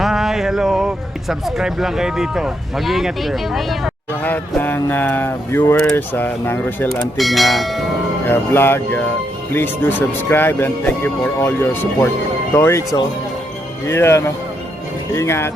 Hi, hello. Subscribe lang kayo dito. Mag-iingat kayo. Lahat ng viewers ng Rochelle Anting vlog, please do subscribe and thank you for all your support. Toits, oh. Yeah, no. Ingat.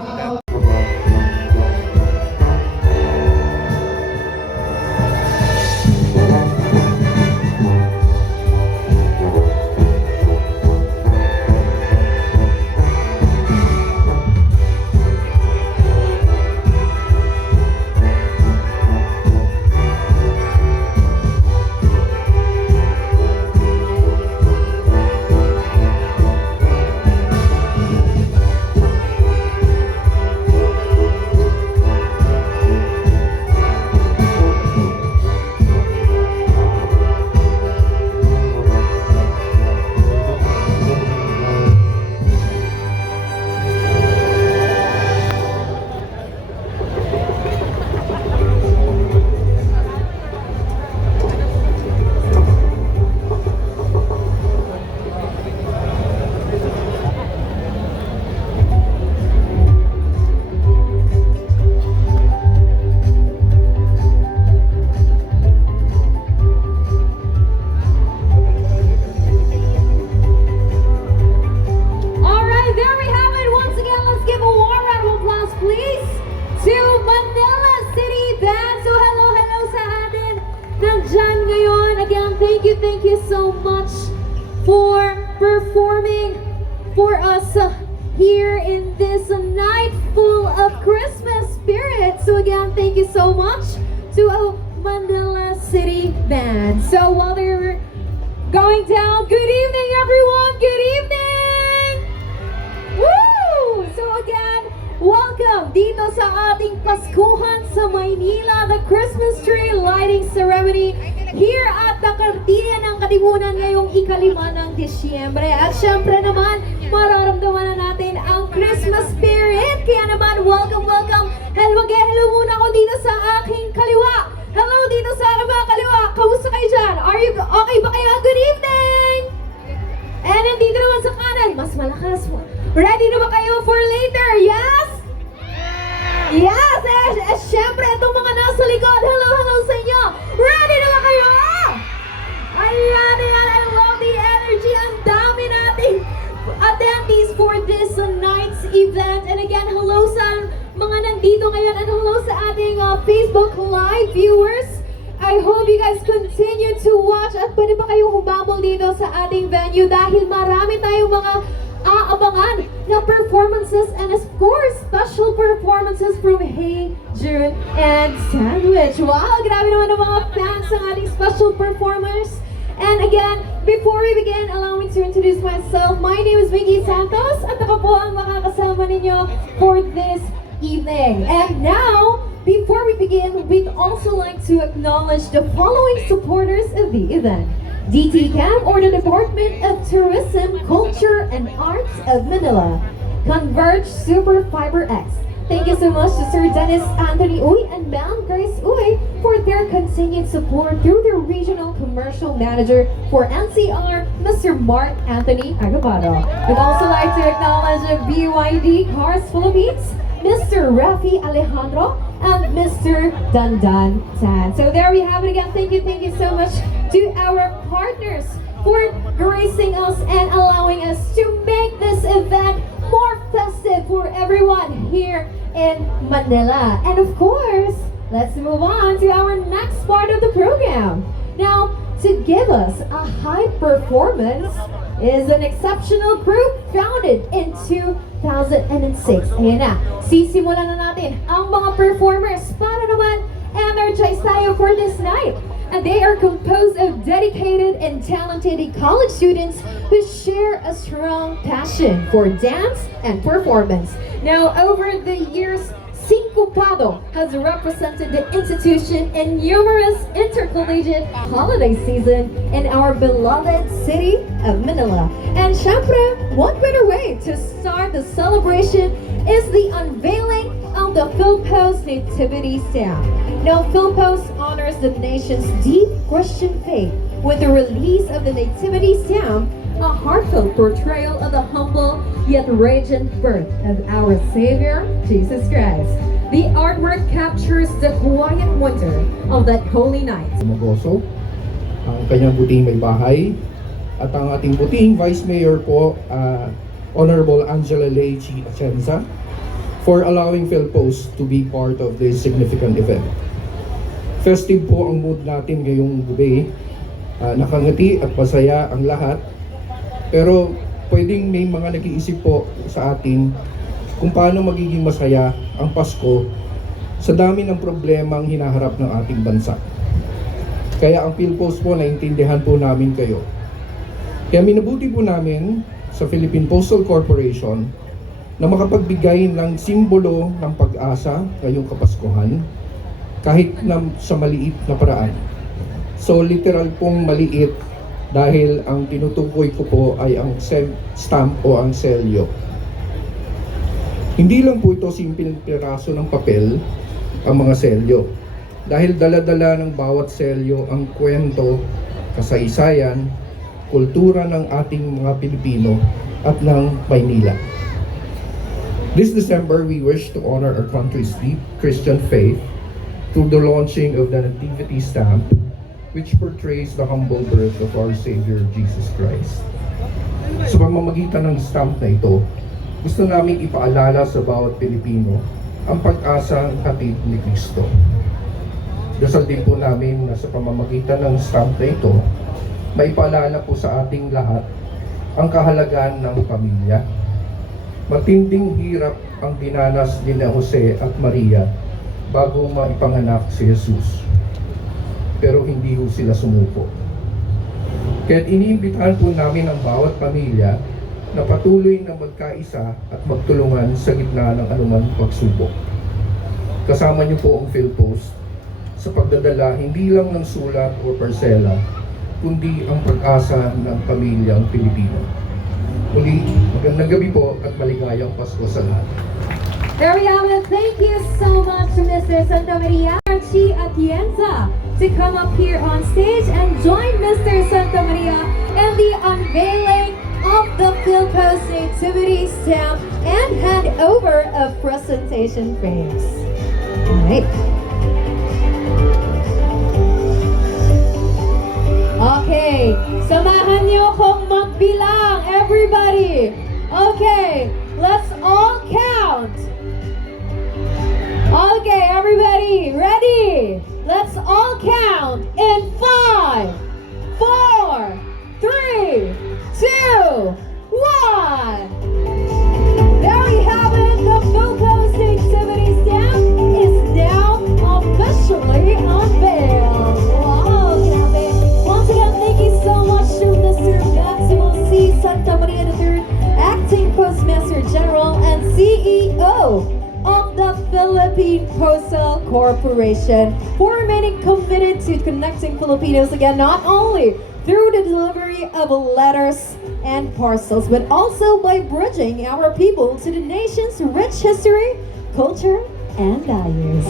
Thank you so much for performing for us here in this night full of Christmas spirit. So again, thank you so much to Manila City Band. So while they're going down, good evening everyone, good evening! Woo! So again, welcome dito sa ating Paskuhan sa Maynila, the Christmas tree lighting ceremony here at the Kartilya ng Katipunan ngayong ika-5 ng Disyembre. At syempre naman, mararamdaman na natin ang Christmas spirit. Kaya naman, welcome, welcome. Hello muna ako dito sa aking kaliwa. Hello dito sa aking mga kaliwa. Kamusta kayo dyan? Are you okay ba kayo? Good evening! And nandito naman sa kanan, mas malakas mo. Ready na ba kayo for later? Yes? Yes! Syempre, itong mga nasa likod, hello sa inyo. Ready na ba kayo? Ayan, I love the energy. Ang dami nating attendees for this night's event. And again, hello sa mga nandito ngayon and hello sa ating Facebook Live viewers. I hope you guys continue to watch at pwede pa kayong humabol dito sa ating venue dahil marami tayong mga aabangan na performances and of course, special performances from Hey June and Sandwich. Wow, grabe naman ang mga fans ng ating special performers. And again, before we begin, allow me to introduce myself. My name is Vicky Santos at ako po ang makakasama ninyo for this evening. And now, before we begin, we'd also like to acknowledge the following supporters of the event. DTCAM, or the Department of Tourism, Culture and Arts of Manila. Converge Super Fiber X. Thank you so much to Sir Dennis Anthony Uy and Ma'am Grace Uy for their continued support through their Regional Commercial Manager for NCR, Mr. Mark Anthony Agabado. We'd also like to acknowledge BYD Cars Philippines, Mr. Rafi Alejandro, and Mr. Dandan Tan. So there we have it again. Thank you so much to our partners for gracing us and allowing us to make this event more festive for everyone here in Manila. And of course, let's move on to our next part of the program. Now, to give us a high performance is an exceptional group founded in 2006. Ayan na, sisimulan na natin ang mga performers para naman energize tayo for this night. And they are composed of dedicated and talented college students who share a strong passion for dance and performance. Now, over the years, Sincopado has represented the institution in numerous intercollegiate holiday season in our beloved city of Manila. And syempre, what better way to start the celebration is the unveiling of the Philpost Nativity Sound. Now, Philpost honors the nation's deep Christian faith with the release of the Nativity Sound, a heartfelt portrayal of the humble yet radiant birth of our Savior, Jesus Christ. The artwork captures the quiet wonder of that holy night. Magoso, ang kanyang butihing may bahay, at ang ating butihing Vice Mayor po, Honorable Angela Lei Chi Atienza, for allowing Philpost to be part of this significant event. Festive po ang mood natin ngayong gabi. Nakangiti at masaya ang lahat. Pero pwedeng may mga nag-iisip po sa atin kung paano magiging masaya ang Pasko sa dami ng problemang hinaharap ng ating bansa. Kaya ang Philpost po, naintindihan po namin kayo. Kaya minabuti po namin sa Philippine Postal Corporation na makapagbigay ng simbolo ng pag-asa ngayong Kapaskuhan kahit na sa maliit na paraan. So literal pong maliit dahil ang tinutukoy ko po ay ang stamp o ang selyo. Hindi lang po ito simpleng piraso ng papel ang mga selyo. Dahil dala-dala ng bawat selyo ang kwento, kasaysayan, kultura ng ating mga Pilipino at ng Maynila. This December, we wish to honor our country's deep Christian faith through the launching of the Nativity Stamp, which portrays the humble birth of our Savior, Jesus Christ. Sa pamamagitan ng stamp na ito, gusto namin ipaalala sa bawat Pilipino ang pag-asang hatid ni Kristo. Dasal din po namin na sa pamamagitan ng stamp na ito, maipaalala po sa ating lahat ang kahalagaan ng pamilya. Matinding hirap ang dinanas ni Jose at Maria bago maipanganak si Jesus. Pero hindi ho sila sumuko. Kaya iniimbitahan po namin ang bawat pamilya na patuloy na magkaisa at magtulungan sa gitna ng anumang pagsubok. Kasama niyo po ang Philpost sa pagdadala hindi lang ng sulat o parsela, kundi ang pag-asa ng pamilyang Pilipino. Muli, magandang gabi po at maligayang Pasko sa lahat. There we have it. Thank you so much to Mr. Santa Maria Chi Atienza to come up here on stage and join Mr. Santa Maria in the unveiling of the Philpost Nativity Stamp and hand over of presentation frames. Alright. Okay, samahan niyo akong magbilang, everybody. Okay, let's all count. Okay, everybody, ready? Let's all count in 5, 4, 3, 2, 1. There we have it. The Philpost Nativity Stamp is now officially unveiled. Wow, grabe. Once again, thank you so much to Mr. Maximo C. Santa Maria III, Acting Postmaster General and CEO of the Philippine Postal Corporation, for remaining committed to connecting Filipinos again, not only through the delivery of letters and parcels, but also by bridging our people to the nation's rich history, culture, and values.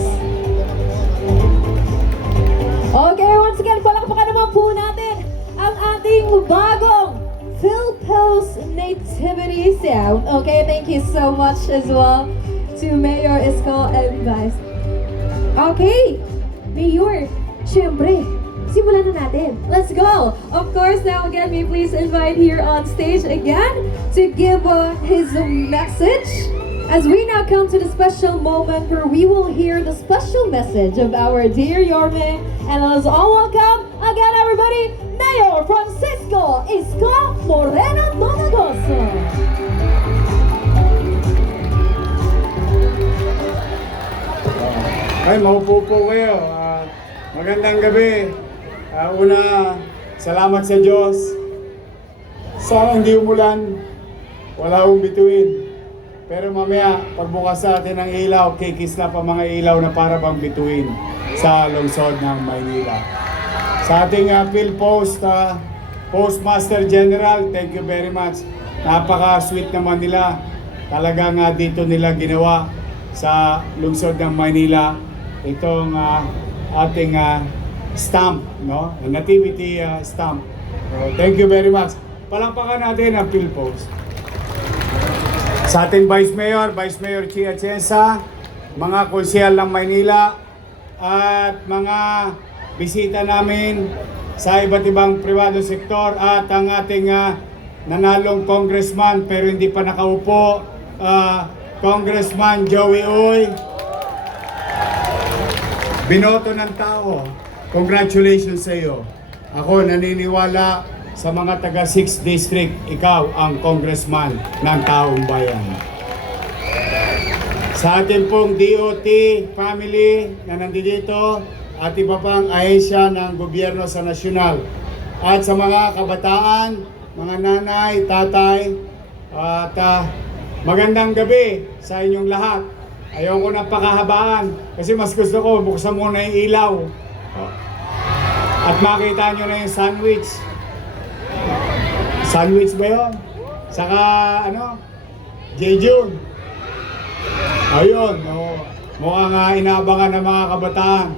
Okay, once again, palakpakan naman po natin ang ating bagong Philpost Nativity Stamp. Okay, thank you so much as well to Mayor Isko and Vice. Okay, Mayor, syempre, simulan na natin. Let's go! Of course, now again, may please invite here on stage again to give his message as we now come to the special moment where we will hear the special message of our dear Yorme. And let's all welcome again, everybody, Mayor Francisco Isko Moreno Donagoso. Ay, maupo po kayo. Magandang gabi. Una, salamat sa Diyos. Sana hindi umulan. Wala akong bituin. Pero mamaya, pagbukas natin ng ilaw, kikis na pa mga ilaw na para bang bituin sa lungsod ng Maynila. Sa ating Philpost Postmaster General, thank you very much. Napaka-sweet naman nila. Talagang dito nila ginawa sa lungsod ng Maynila itong ating stamp, no? Nativity stamp. So, thank you very much. Palakpakan natin ang Philpost. Sa ating Vice Mayor Chia Atienza, mga konsyal ng Maynila, at mga bisita namin sa iba't ibang privado sektor at ang ating nanalong congressman pero hindi pa nakaupo, Congressman Joey Uy. Binoto ng tao. Congratulations sa iyo. Ako naniniwala sa mga taga 6th District, ikaw ang congressman ng taong bayan. Sa ating pong DOT family na nandito at iba pang ahensya ng gobyerno sa nasyonal. At sa mga kabataan, mga nanay, tatay, at magandang gabi sa inyong lahat. Ayaw ko ng pakahabaan kasi mas gusto ko buksan muna yung ilaw. At makita nyo na yung sandwich. Sandwich ba yun? Saka ano? Jejun. Ayun, mukhang inaabangan ng mga kabataan.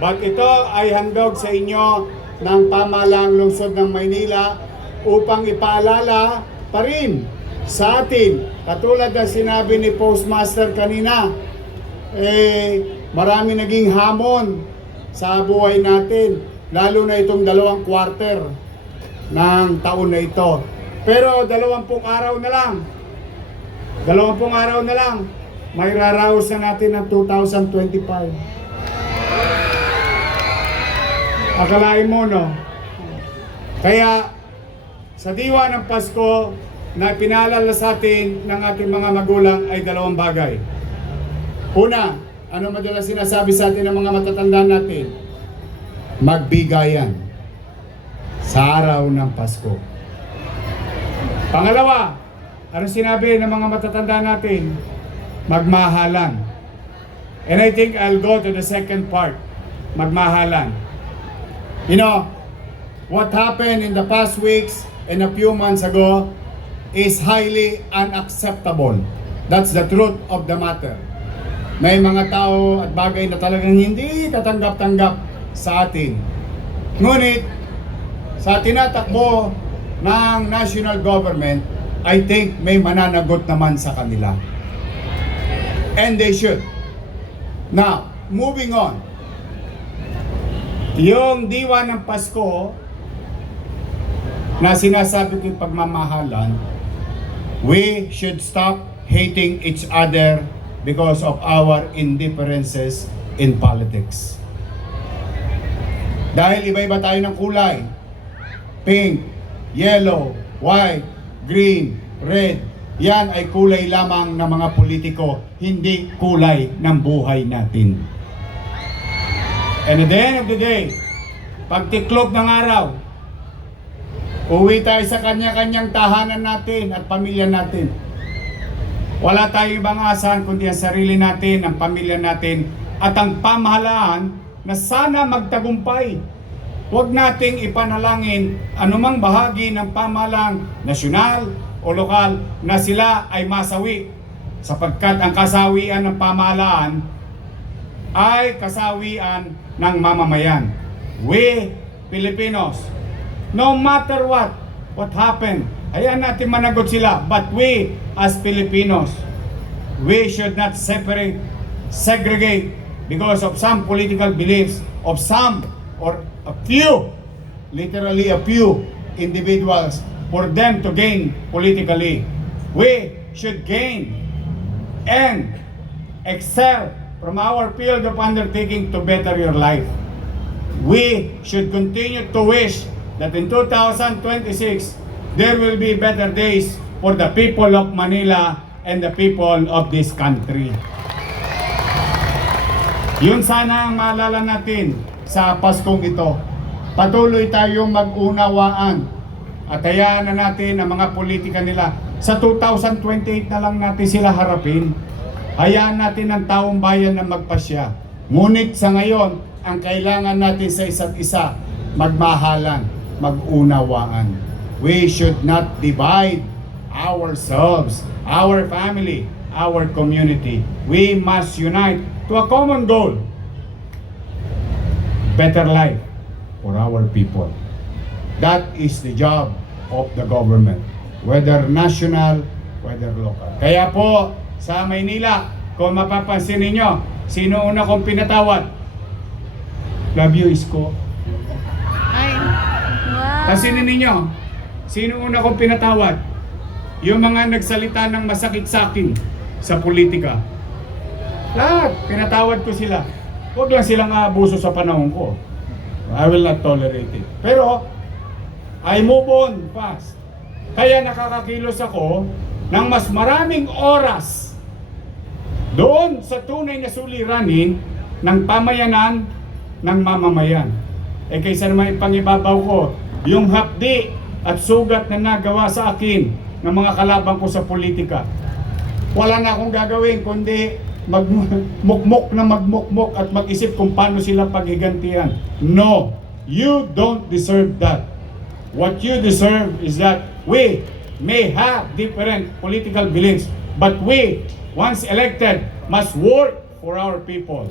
But ito ay handog sa inyo ng pamahalaang lungsod ng Maynila upang ipaalala pa rin sa atin. Katulad ng sinabi ni Postmaster kanina, marami naging hamon sa buhay natin. Lalo na itong 2 quarter ng taon na ito. Pero 20 araw na lang. 20 araw na lang. May raraos na natin ng 2025. Akalain mo, no? Kaya, sa diwa ng Pasko, na pinaalala sa atin ng ating mga magulang ay 2 bagay. Una, ano madalas sinasabi sa atin ng mga matatanda natin? Magbigayan sa araw ng Pasko. Pangalawa, ano sinabi ng mga matatanda natin? Magmahalan. And I think I'll go to the second part. Magmahalan. You know, what happened in the past weeks and a few months ago is highly unacceptable. That's the truth of the matter. May mga tao at bagay na talagang hindi katanggap-tanggap sa atin. Ngunit, sa tinatakbo ng national government, I think may mananagot naman sa kanila. And they should. Now, moving on. Yung diwa ng Pasko na sinasabi ko yung pagmamahalan, we should stop hating each other because of our indifferences in politics. Dahil iba-iba tayo ng kulay. Pink, yellow, white, green, red. Yan ay kulay lamang ng mga politiko, hindi kulay ng buhay natin. And at the end of the day, pagtiklop ng araw, uwi tayo sa kanya-kanyang tahanan natin at pamilya natin. Wala tayong ibang asahan kundi ang sarili natin, ang pamilya natin, at ang pamahalaan na sana magtagumpay. Huwag nating ipanalangin anumang bahagi ng pamahalang nasyonal o lokal na sila ay masawi, sapagkat ang kasawian ng pamahalaan ay kasawian ng mamamayan. We, Filipinos, no matter what happened, hayaan natin managot sila, but we as Filipinos, we should not separate, segregate because of some political beliefs of some or a few, literally a few individuals for them to gain politically. We should gain and excel from our field of undertaking to better your life. We should continue to wish that in 2026 there will be better days for the people of Manila and the people of this country. Yun sana ang maalala natin sa Paskong ito. Patuloy tayong mag-unawaan at hayaan na natin ang mga politika nila. Sa 2028 na lang natin sila harapin. Hayaan natin ang taong bayan na magpasya. Ngunit sa ngayon, ang kailangan natin sa isa't isa, magmahalan, mag-unawaan. We should not divide ourselves, our family, our community. We must unite to a common goal. Better life for our people. That is the job of the government, whether national whether local. Kaya po, sa Maynila, kung mapapansin ninyo, sino una kong pinatawad? Love you, Isko. Ay, wow. Pansinin ninyo, sino una kong pinatawad? Yung mga nagsalita ng masakit sa akin sa politika. Lahat, pinatawad ko sila. Huwag lang silang aabuso sa panahon ko. I will not tolerate it. Pero, I move on fast. Kaya nakakakilos ako ng mas maraming oras doon sa tunay na suliranin ng pamayanan ng mamamayan. Eh kaysa naman ipangibabaw ko yung hapdi at sugat na nagawa sa akin ng mga kalaban ko sa politika. Wala na akong gagawin kundi magmukmok na magmukmok at mag-isip kung paano sila paghigantihan. No, you don't deserve that. What you deserve is that we may have different political beliefs, but we, once elected, must work for our people.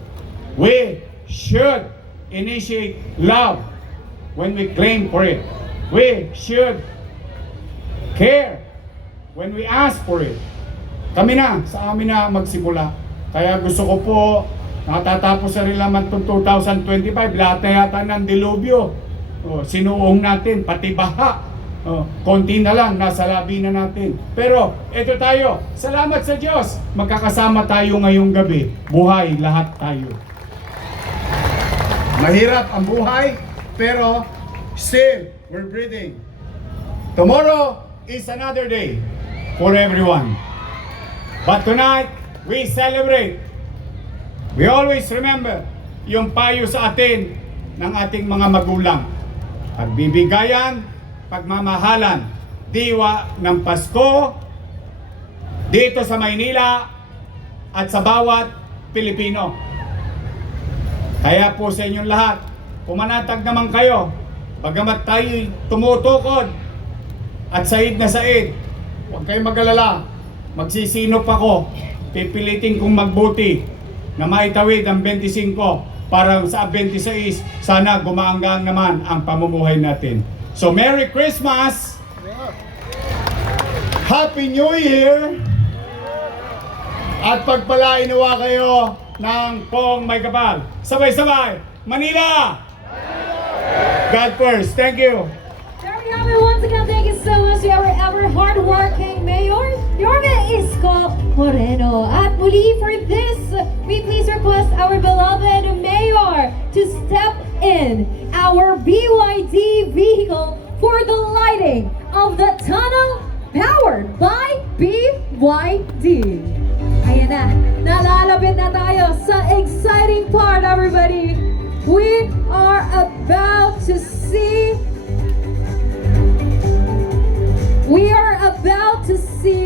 We should initiate love when we claim for it. We should care when we ask for it. Kami na, sa amin na magsimula. Kaya gusto ko po, natatapos sa rin naman itong 2025, lahat na yata ng dilubyo. Sinuong natin, pati baha. Konti na lang, nasa labi na natin. Pero, eto tayo, salamat sa Diyos. Magkakasama tayo ngayong gabi. Buhay lahat tayo. Mahirap ang buhay, pero still, we're breathing. Tomorrow is another day for everyone. But tonight, we celebrate. We always remember yung payo sa atin ng ating mga magulang. Pagbibigayan, pagmamahalan, diwa ng Pasko, dito sa Maynila at sa bawat Pilipino. Kaya po sa inyong lahat, pumanatag naman kayo, bagamat tayo tumutukod at said na said, huwag kayong mag-alala, magsisinop ako, pipilitin kong magbuti na maitawid ang 25 para sa 26, sana gumaanggang naman ang pamumuhay natin. So, Merry Christmas! Happy New Year! At pagpalain nawa kayo ng Pong May Kapal. Sabay-sabay! Manila! God first. Thank you. There we have it once again. Thank you so much to our ever hardworking Mayor, Yorme Isko Moreno. At muli for this, we please request our beloved Mayor to step in our BYD vehicle for the lighting of the tunnel powered by BYD. Ayan na, nalalapit na tayo sa exciting part, everybody. We are about to see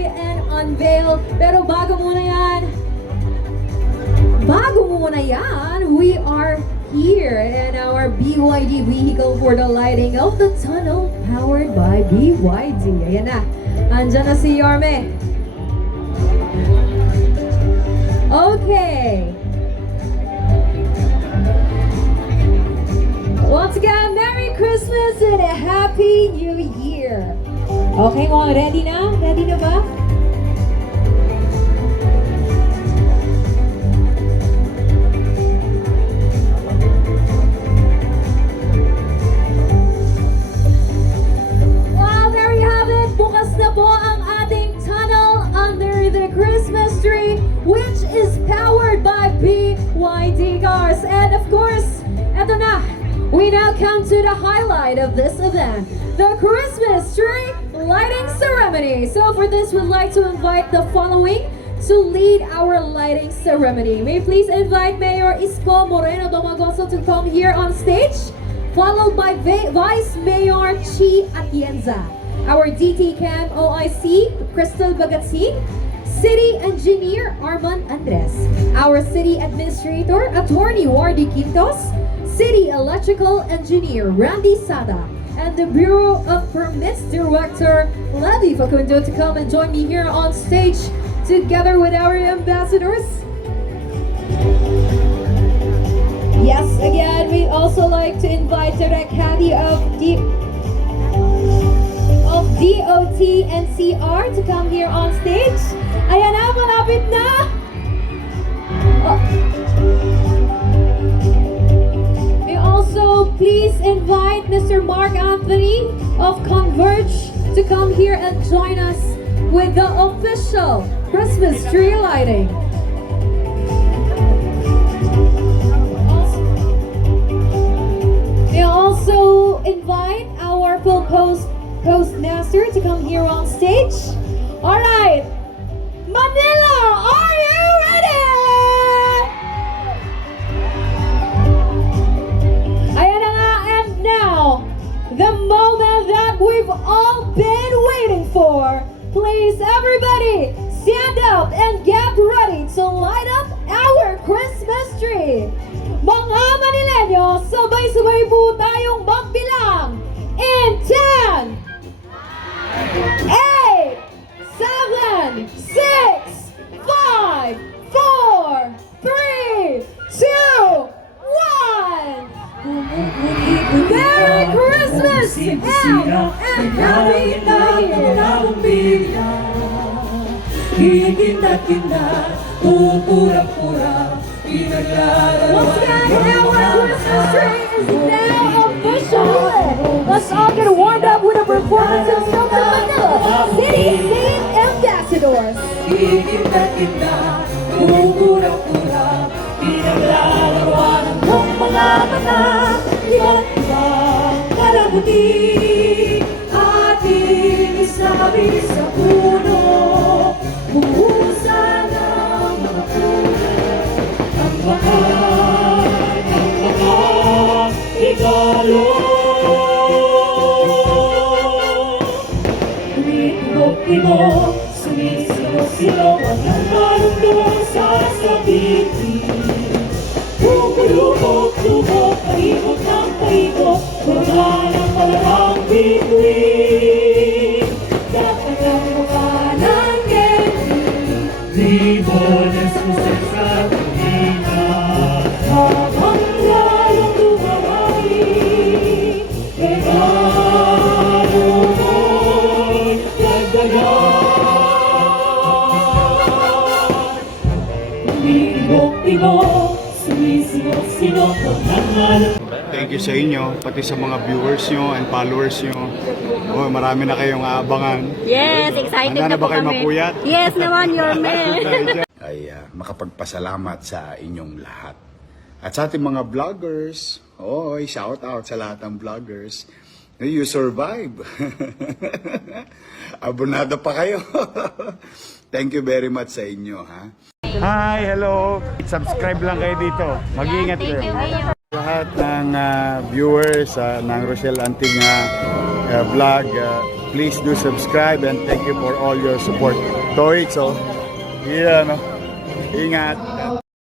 and unveil. Pero bago muna yan, we are here in our BYD vehicle for the lighting of the tunnel powered by BYD. Ayan na, andyan na si Yorme. Okay. Once again, Merry Christmas and a Happy New Year. Okay, mga ready na? Ready na ba? Well, there you have it. Bukas na po ang ating tunnel under the Christmas tree, which is powered by BYD cars. And of course, eto na. We now come to the highlight of this event, the Christmas tree lighting ceremony. So for this, we'd like to invite the following to lead our lighting ceremony. May I please invite Mayor Isko Moreno Domagoso to come here on stage, followed by Vice Mayor Chi Atienza, our DT Cam OIC, Crystal Bagatsing, City Engineer Armand Andres, our City Administrator Attorney Wardy Quintos, City Electrical Engineer Randy Sada, and the Bureau of Permits Director Levi Facundo to come and join me here on stage together with our ambassadors. Yes, again, we also like to invite the Caddy of DOT and CR to come here on stage. Ayan na, malapit na! Oh. May also please invite Mr. Mark Anthony of Converge to come here and join us with the official Christmas tree lighting. May also invite our full postmaster to come here on stage. All right, Manila, are you ready? Ayan na nga, and now, the moment that we've all been waiting for. Please, everybody, stand up and get ready to light up our Christmas tree. Mga Manileño, sabay-sabay po tayong magbilang in 10, 8, 7, 6, 5, 4, 3, 2, 1. Merry Christmas and Happy New Year! Kinda-kinda, pura-pura, Once again, our Christmas tree is now official. Let's all get warmed up with a performance from the Manila City Saint Ambassadors. Kinda-kinda, pura-pura, pinaglalaroan ng mga mata. Iba't ibang kalabuti, ating isabi sa puno. Buhusan ng mga puno, ang bakat, igalo. Ritmo-timo, sumisigaw-sigaw ang marundong sasabihin. Lumok-lumok, paikot ng paikot, wala ng palarang bituin. Dapat ang mukha ng Kenny, libones mo sa tuwina. Habang lalong lumarami, regalo mo'y dagdagan. Lumibok-tibok, sumisigaw-sigaw ang nangalan. Thank you sa inyo, pati sa mga viewers nyo and followers nyo. Oh, marami na kayong aabangan. Yes, excited Handa na po ba kayo kami. mapuyat? Yes naman, your man. Ay makapagpasalamat sa inyong lahat. At sa ating mga vloggers, shout out sa lahat ng vloggers. You survive. Abonado pa kayo. Thank you very much sa inyo, ha? Hi, hello. Subscribe lang kayo dito. Mag-iingat kayo. Lahat ng viewers ng Rochelle Anting vlog, please do subscribe and thank you for all your support. Toy, so, yeah, no? Ingat.